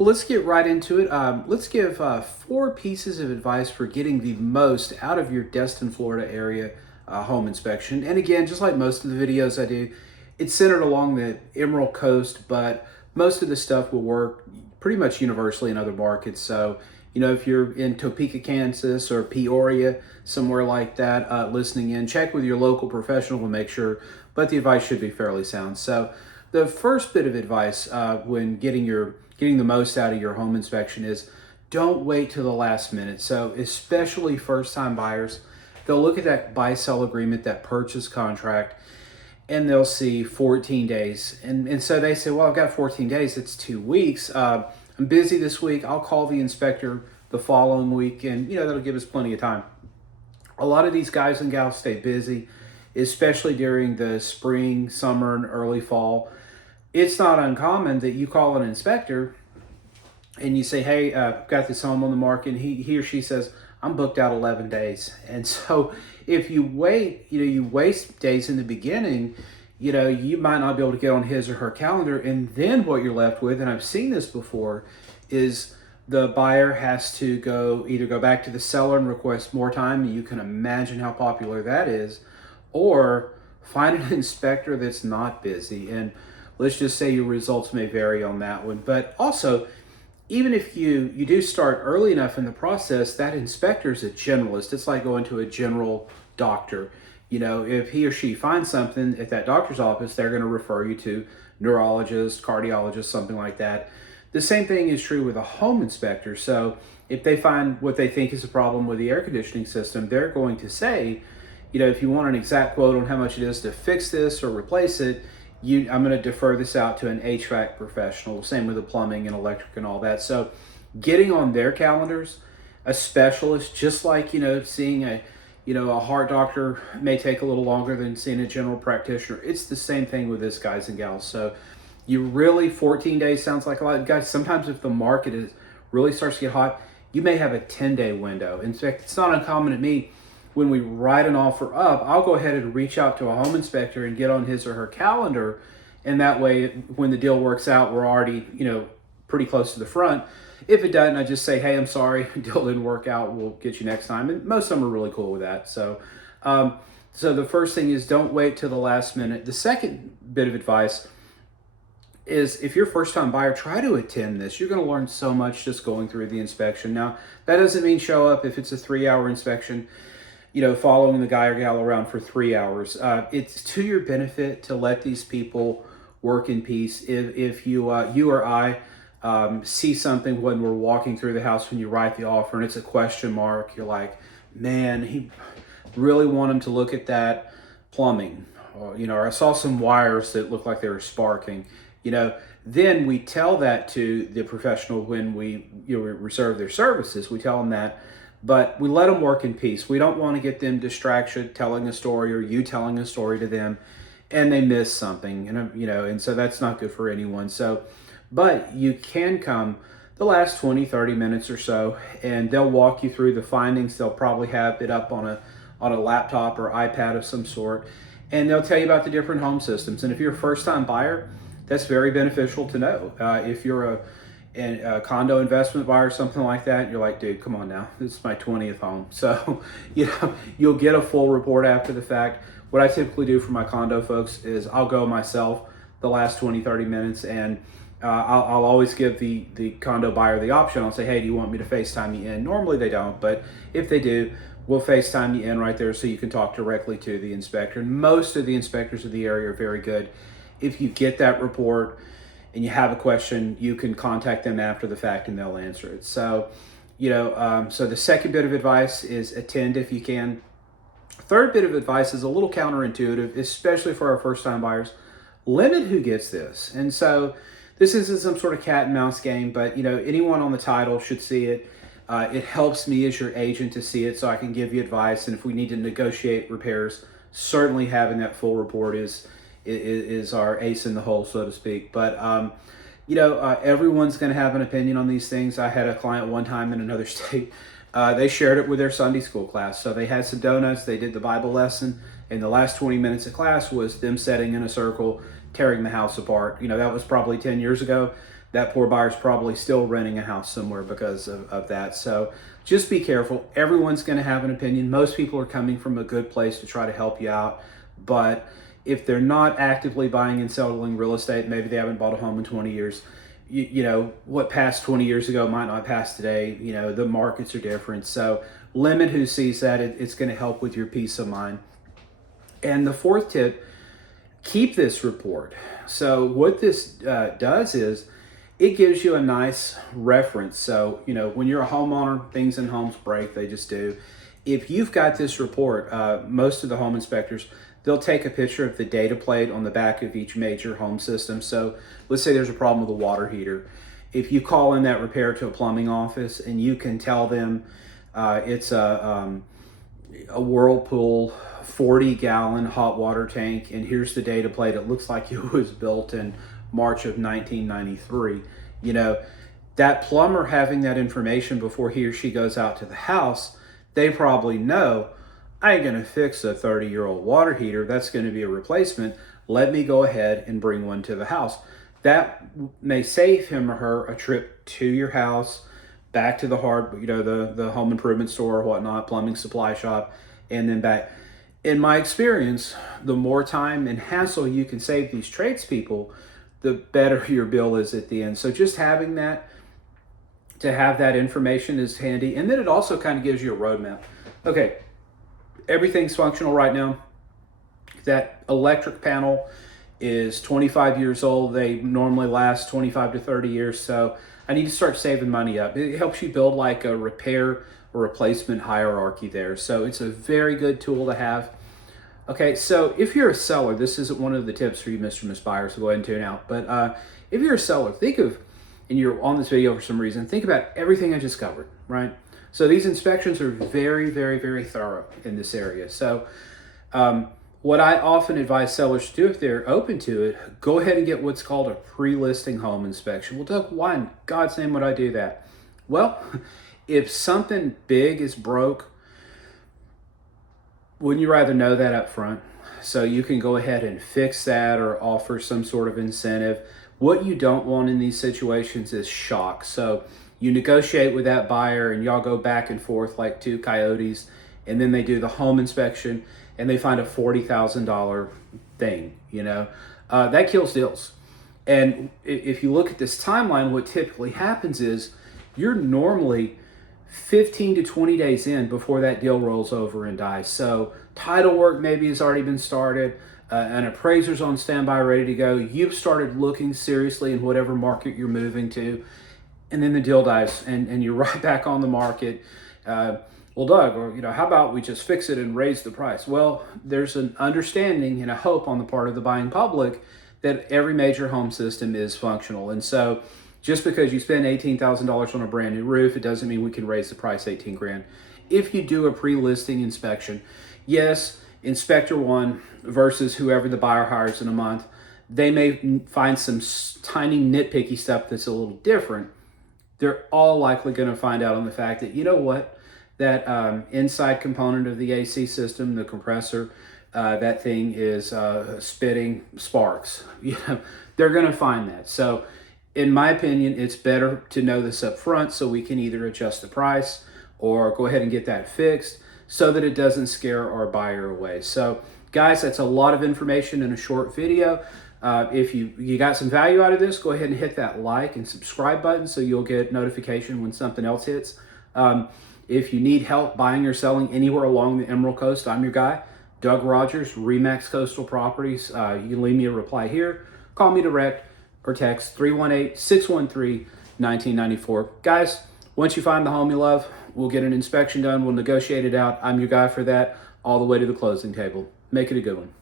Well, let's get right into it. Let's give four pieces of advice for getting the most out of your Destin, Florida area home inspection. And again, just like most of the videos I do, it's centered along the Emerald Coast, but most of the stuff will work pretty much universally in other markets. So, if you're in Topeka, Kansas, or Peoria, somewhere like that, listening in, check with your local professional to make sure, but the advice should be fairly sound. So, the first bit of advice when getting the most out of your home inspection is don't wait till the last minute. So especially first time buyers, they'll look at that buy sell agreement, that purchase contract, and they'll see 14 days. And so they say, well, I've got 14 days, it's 2 weeks. I'm busy this week. I'll call the inspector the following week, and that'll give us plenty of time. A lot of these guys and gals stay busy, especially during the spring, summer, and early fall. It's not uncommon that you call an inspector and you say, hey, I've got this home on the market. And he or she says, I'm booked out 11 days. And so if you wait, you waste days in the beginning, you might not be able to get on his or her calendar. And then what you're left with, and I've seen this before, is the buyer has to either go back to the seller and request more time. You can imagine how popular that is, or find an inspector that's not busy. And let's just say your results may vary on that one. But also, even if you do start early enough in the process, that inspector is a generalist. It's like going to a general doctor. If he or she finds something at that doctor's office, they're going to refer you to neurologist, cardiologist, something like that. The same thing is true with a home inspector. So if they find what they think is a problem with the air conditioning system, they're going to say, if you want an exact quote on how much it is to fix this or replace it, I'm going to defer this out to an HVAC professional. Same with the plumbing and electric and all that. So getting on their calendars, a specialist, just like, seeing a heart doctor may take a little longer than seeing a general practitioner. It's the same thing with this, guys and gals. So 14 days sounds like a lot. Guys, sometimes if the market really starts to get hot, you may have a 10-day window. In fact, it's not uncommon to me. When we write an offer up, I'll go ahead and reach out to a home inspector and get on his or her calendar. And that way, when the deal works out, we're already, pretty close to the front. If it doesn't, I just say, hey, I'm sorry, deal didn't work out. We'll get you next time. And most of them are really cool with that. So the first thing is don't wait till the last minute. The second bit of advice is if you're a first-time buyer, try to attend this. You're going to learn so much just going through the inspection. Now, that doesn't mean show up if it's a 3-hour inspection, following the guy or gal around for 3 hours. It's to your benefit to let these people work in peace. If you or I see something when we're walking through the house when you write the offer and it's a question mark, you're like, man, he really want him to look at that plumbing. Or I saw some wires that looked like they were sparking. Then we tell that to the professional when we reserve their services. We tell them that. But we let them work in peace. We don't want to get them distraction telling a story or you telling a story to them and they miss something, and so that's not good for anyone. So, but you can come the last 20, 30 minutes or so, and they'll walk you through the findings. They'll probably have it up on a laptop or iPad of some sort, and they'll tell you about the different home systems. And if you're a first-time buyer, that's very beneficial to know. If you're a condo investment buyer or something like that, you're like, dude, come on now, this is my 20th home. So, you'll get a full report after the fact. What I typically do for my condo folks is I'll go myself the last 20, 30 minutes, and I'll always give the condo buyer the option. I'll say, hey, do you want me to FaceTime you in? Normally they don't, but if they do, we'll FaceTime you in right there so you can talk directly to the inspector. And most of the inspectors of the area are very good. If you get that report and you have a question, you can contact them after the fact and they'll answer it. So, so the second bit of advice is attend if you can. Third bit of advice is a little counterintuitive, especially for our first-time buyers. Limit who gets this. And so this isn't some sort of cat and mouse game, but anyone on the title should see it. It helps me as your agent to see it so I can give you advice. And if we need to negotiate repairs, certainly having that full report is our ace in the hole, so to speak. But, everyone's going to have an opinion on these things. I had a client one time in another state. They shared it with their Sunday school class. So they had some donuts. They did the Bible lesson. And the last 20 minutes of class was them sitting in a circle, tearing the house apart. You know, that was probably 10 years ago. That poor buyer's probably still renting a house somewhere because of that. So just be careful. Everyone's going to have an opinion. Most people are coming from a good place to try to help you out. But if they're not actively buying and selling real estate, maybe they haven't bought a home in 20 years, you know, what passed 20 years ago might not pass today. You know, the markets are different. So limit who sees that. It's going to help with your peace of mind. And the fourth tip, keep this report. So what this does is it gives you a nice reference. So, you know, when you're a homeowner, things in homes break, they just do. If you've got this report, most of the home inspectors, they'll take a picture of the data plate on the back of each major home system. So let's say there's a problem with a water heater. If you call in that repair to a plumbing office and you can tell them it's a Whirlpool 40-gallon hot water tank, and here's the data plate, it looks like it was built in March of 1993. You know, that plumber having that information before he or she goes out to the house, they probably know, I ain't gonna fix a 30-year-old water heater. That's gonna be a replacement. Let me go ahead and bring one to the house. That may save him or her a trip to your house, back to the the home improvement store or whatnot, plumbing supply shop, and then back. In my experience, the more time and hassle you can save these tradespeople, the better your bill is at the end. So just having that, to have that information is handy. And then it also kind of gives you a roadmap. Okay, everything's functional right now. That electric panel is 25 years old. They normally last 25 to 30 years. So I need to start saving money up. It helps you build like a repair or replacement hierarchy there. So it's a very good tool to have. Okay, so if you're a seller, this isn't one of the tips for you, Mr. and Miss Buyers, so go ahead and tune out. But if you're a seller, think of, and you're on this video for some reason, think about everything I just covered, right? So these inspections are very, very, very thorough in this area. So what I often advise sellers to do if they're open to it, go ahead and get what's called a pre-listing home inspection. Well, Doug, why in God's name would I do that? Well, if something big is broke, wouldn't you rather know that up front? So you can go ahead and fix that or offer some sort of incentive. What you don't want in these situations is shock. So you negotiate with that buyer and y'all go back and forth like two coyotes, and then they do the home inspection and they find a $40,000 thing, you know? That kills deals. And if you look at this timeline, what typically happens is you're normally 15 to 20 days in before that deal rolls over and dies. So title work maybe has already been started, an appraiser's on standby ready to go. You've started looking seriously in whatever market you're moving to, and then the deal dies and you're right back on the market. Well, Doug, or how about we just fix it and raise the price? Well, there's an understanding and a hope on the part of the buying public that every major home system is functional. And so just because you spend $18,000 on a brand new roof, it doesn't mean we can raise the price 18 grand. If you do a pre-listing inspection, yes, inspector one versus whoever the buyer hires in a month, they may find some tiny nitpicky stuff that's a little different. They're all likely going to find out on the fact that, you know what, that inside component of the AC system, the compressor, that thing is spitting sparks. They're going to find that. So in my opinion, it's better to know this up front so we can either adjust the price or go ahead and get that fixed so that it doesn't scare our buyer away. So guys, that's a lot of information in a short video. If you got some value out of this, go ahead and hit that like and subscribe button so you'll get notification when something else hits. If you need help buying or selling anywhere along the Emerald Coast, I'm your guy, Doug Rogers, RE/MAX Coastal Properties. You can leave me a reply here, call me direct, or text 318-613-1994. Guys, once you find the home you love, we'll get an inspection done. We'll negotiate it out. I'm your guy for that, all the way to the closing table. Make it a good one.